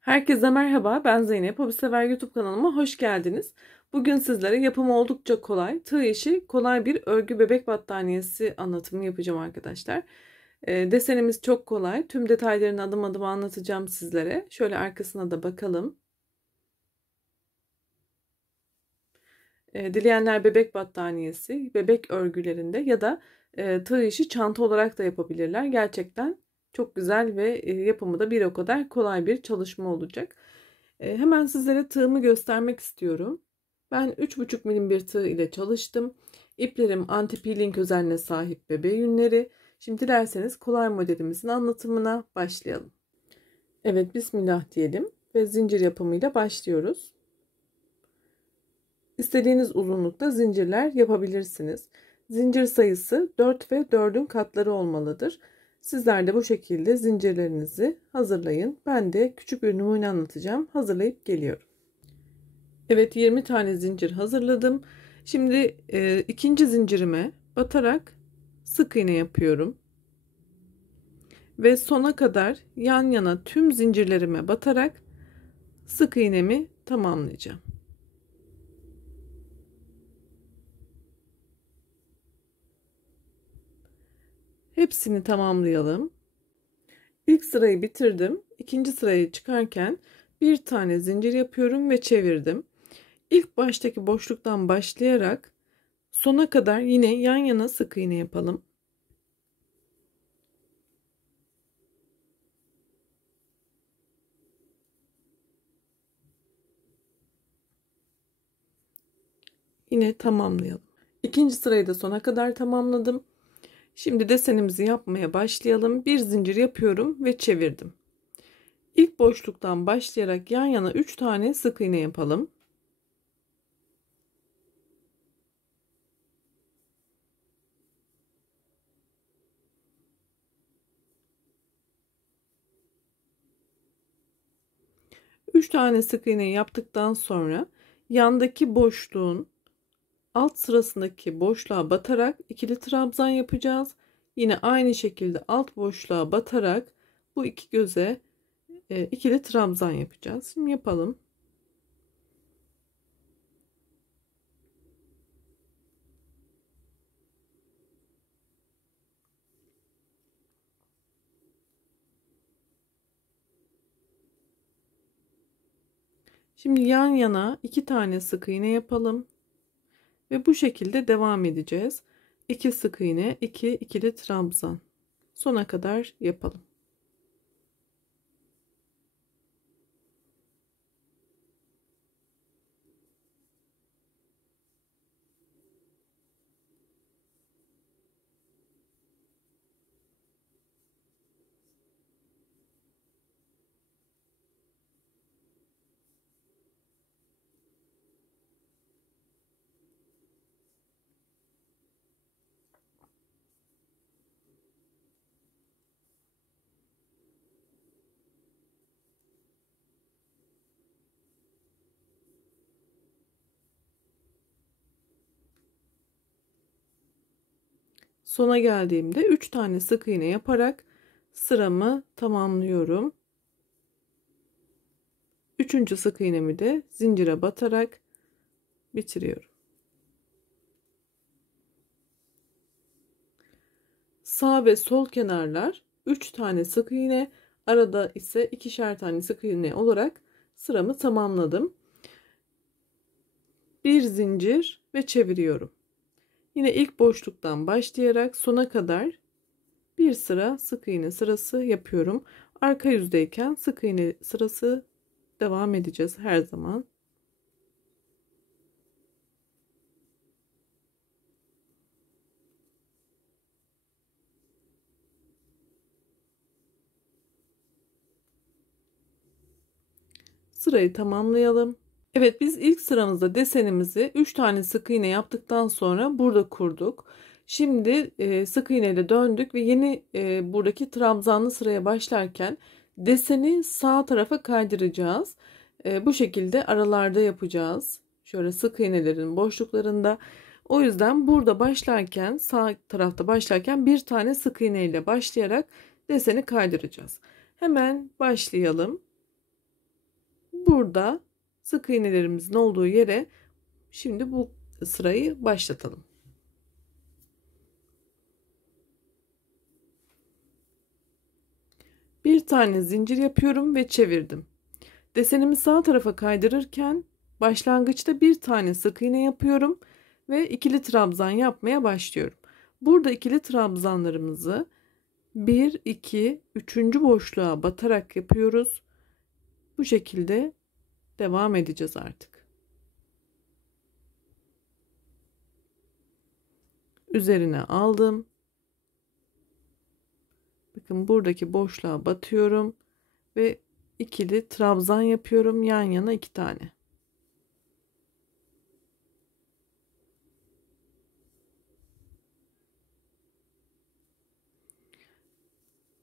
Herkese merhaba, ben Zeynep. Hobisever YouTube kanalıma hoş geldiniz. Bugün sizlere yapımı oldukça kolay, tığ işi kolay bir örgü bebek battaniyesi anlatımı yapacağım arkadaşlar. Desenimiz çok kolay. Tüm detaylarını adım adım anlatacağım sizlere. Şöyle arkasına da bakalım. Dileyenler bebek battaniyesi, bebek örgülerinde ya da tığ işi çanta olarak da yapabilirler. Gerçekten çok güzel ve yapımı da bir o kadar kolay bir çalışma olacak. Hemen sizlere tığımı göstermek istiyorum. Ben 3,5 milim bir tığ ile çalıştım. İplerim anti peeling özelliğine sahip bebe yünleri. Şimdi dilerseniz kolay modelimizin anlatımına başlayalım. Evet, bismillah diyelim ve zincir yapımıyla başlıyoruz. İstediğiniz uzunlukta zincirler yapabilirsiniz. Zincir sayısı 4 ve 4'ün katları olmalıdır. Sizler de bu şekilde zincirlerinizi hazırlayın. Ben de küçük bir numune anlatacağım. Hazırlayıp geliyorum. Evet, 20 tane zincir hazırladım. Şimdi ikinci zincirime batarak sık iğne yapıyorum. Ve sona kadar yan yana tüm zincirlerime batarak sık iğnemi tamamlayacağım. Hepsini tamamlayalım. İlk sırayı bitirdim. İkinci sırayı çıkarken bir tane zincir yapıyorum ve çevirdim. İlk baştaki boşluktan başlayarak sona kadar yine yan yana sık iğne yapalım. Yine tamamlayalım. İkinci sırayı da sona kadar tamamladım. Şimdi desenimizi yapmaya başlayalım. Bir zincir yapıyorum ve çevirdim. İlk boşluktan başlayarak yan yana 3 tane sık iğne yapalım. Üç tane sık iğne yaptıktan sonra yandaki boşluğun alt sırasındaki boşluğa batarak ikili trabzan yapacağız. Yine aynı şekilde alt boşluğa batarak bu iki göze ikili trabzan yapacağız. Şimdi yapalım. Şimdi yan yana 2 tane sık iğne yapalım ve bu şekilde devam edeceğiz. 2 sık iğne, 2 ikili trabzan sona kadar yapalım. Sona geldiğimde 3 tane sık iğne yaparak sıramı tamamlıyorum. Üçüncü sık iğnemi de zincire batarak bitiriyorum. Sağ ve sol kenarlar 3 tane sık iğne, arada ise ikişer tane sık iğne olarak sıramı tamamladım. Bir zincir ve çeviriyorum. Yine ilk boşluktan başlayarak sona kadar bir sıra sık iğne sırası yapıyorum. Arka yüzdeyken sık iğne sırası devam edeceğiz her zaman. Sırayı tamamlayalım. Evet, biz ilk sıramızda desenimizi 3 tane sık iğne yaptıktan sonra burada kurduk. Şimdi sık iğne ile döndük ve yeni buradaki trabzanlı sıraya başlarken deseni sağ tarafa kaydıracağız. Bu şekilde aralarda yapacağız. Şöyle sık iğnelerin boşluklarında. O yüzden burada başlarken, sağ tarafta başlarken bir tane sık iğne ile başlayarak deseni kaydıracağız. Hemen başlayalım. burada sık iğnelerimizin olduğu yere şimdi bu sırayı başlatalım. Bir tane zincir yapıyorum ve çevirdim. Desenimi sağ tarafa kaydırırken başlangıçta bir tane sık iğne yapıyorum ve ikili trabzan yapmaya başlıyorum. Burada ikili trabzanlarımızı 1 2 3. boşluğa batarak yapıyoruz. Bu şekilde devam edeceğiz artık. Üzerine aldım. Bakın buradaki boşluğa batıyorum ve ikili trabzan yapıyorum, yan yana 2 tane.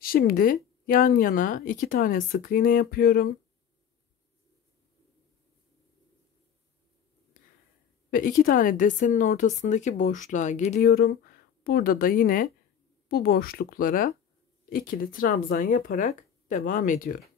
Şimdi yan yana 2 tane sık iğne yapıyorum. Ve 2 tane desenin ortasındaki boşluğa geliyorum. Burada da yine bu boşluklara ikili trabzan yaparak devam ediyorum.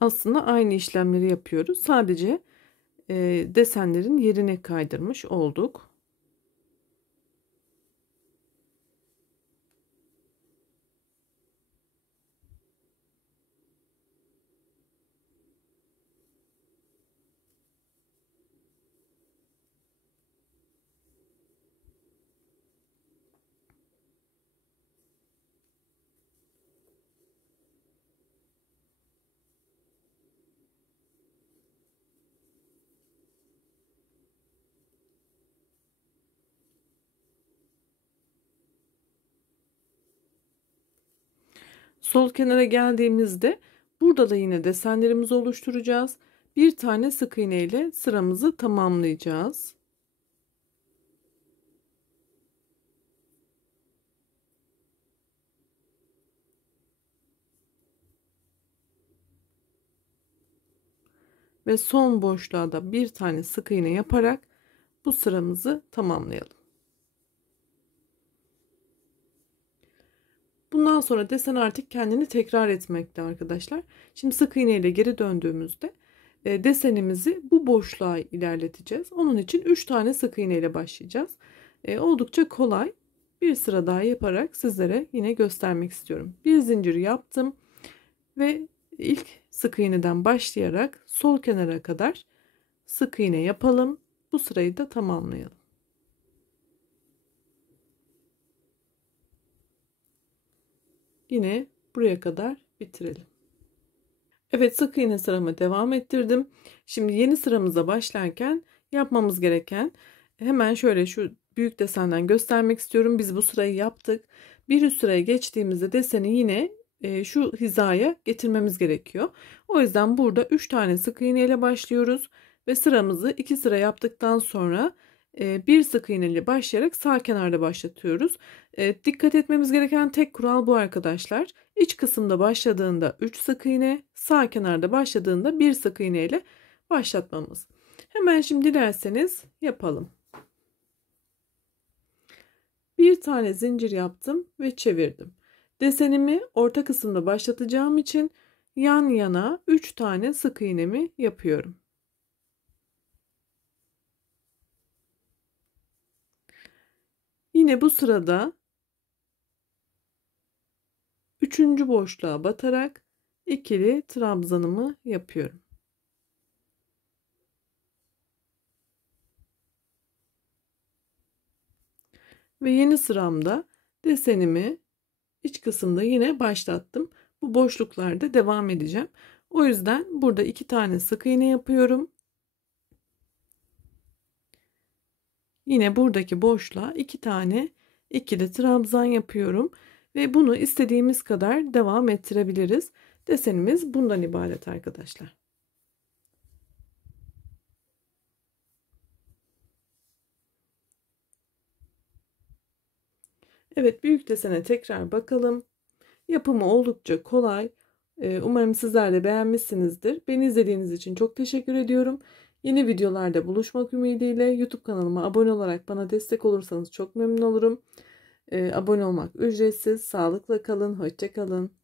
Aslında aynı işlemleri yapıyoruz. Sadece desenlerin yerine kaydırmış olduk. Sol kenara geldiğimizde burada da yine desenlerimizi oluşturacağız. Bir tane sık iğne ile sıramızı tamamlayacağız. Ve son boşluğa da bir tane sık iğne yaparak bu sıramızı tamamlayalım. Bundan sonra desen artık kendini tekrar etmekte arkadaşlar. Şimdi sık iğne ile geri döndüğümüzde desenimizi bu boşluğa ilerleteceğiz. Onun için 3 tane sık iğne ile başlayacağız. Oldukça kolay. Bir sıra daha yaparak sizlere yine göstermek istiyorum. Bir zincir yaptım ve ilk sık iğneden başlayarak sol kenara kadar sık iğne yapalım. Bu sırayı da tamamlayalım. Yine buraya kadar bitirelim. Evet, sık iğne sıramı devam ettirdim. Şimdi yeni sıramıza başlarken yapmamız gereken, hemen şöyle şu büyük desenden göstermek istiyorum. Biz bu sırayı yaptık. Bir üst sıraya geçtiğimizde deseni yine şu hizaya getirmemiz gerekiyor. O yüzden burada 3 tane sık iğne ile başlıyoruz ve sıramızı 2 sıra yaptıktan sonra bir sık iğne ile başlayarak sağ kenarda başlatıyoruz. Dikkat etmemiz gereken tek kural bu arkadaşlar. İç kısımda başladığında 3 sık iğne, sağ kenarda başladığında 1 sık iğne ile başlatmamız. Hemen şimdi dilerseniz yapalım. Bir tane zincir yaptım ve çevirdim. Desenimi orta kısımda başlatacağım için yan yana 3 tane sık iğnemi yapıyorum. Yine bu sırada 3. boşluğa batarak ikili trabzanımı yapıyorum. Ve yeni sıramda desenimi iç kısımda yine başlattım. Bu boşluklarda devam edeceğim. O yüzden burada 2 tane sık iğne yapıyorum. Yine buradaki boşluğa 2 tane ikili trabzan yapıyorum ve bunu istediğimiz kadar devam ettirebiliriz. Desenimiz bundan ibaret arkadaşlar. Evet, büyük desene tekrar bakalım. Yapımı oldukça kolay. Umarım sizler de beğenmişsinizdir. Beni izlediğiniz için çok teşekkür ediyorum. Yeni videolarda buluşmak ümidiyle YouTube kanalıma abone olarak bana destek olursanız çok memnun olurum. Abone olmak ücretsiz. Sağlıkla kalın, hoşça kalın.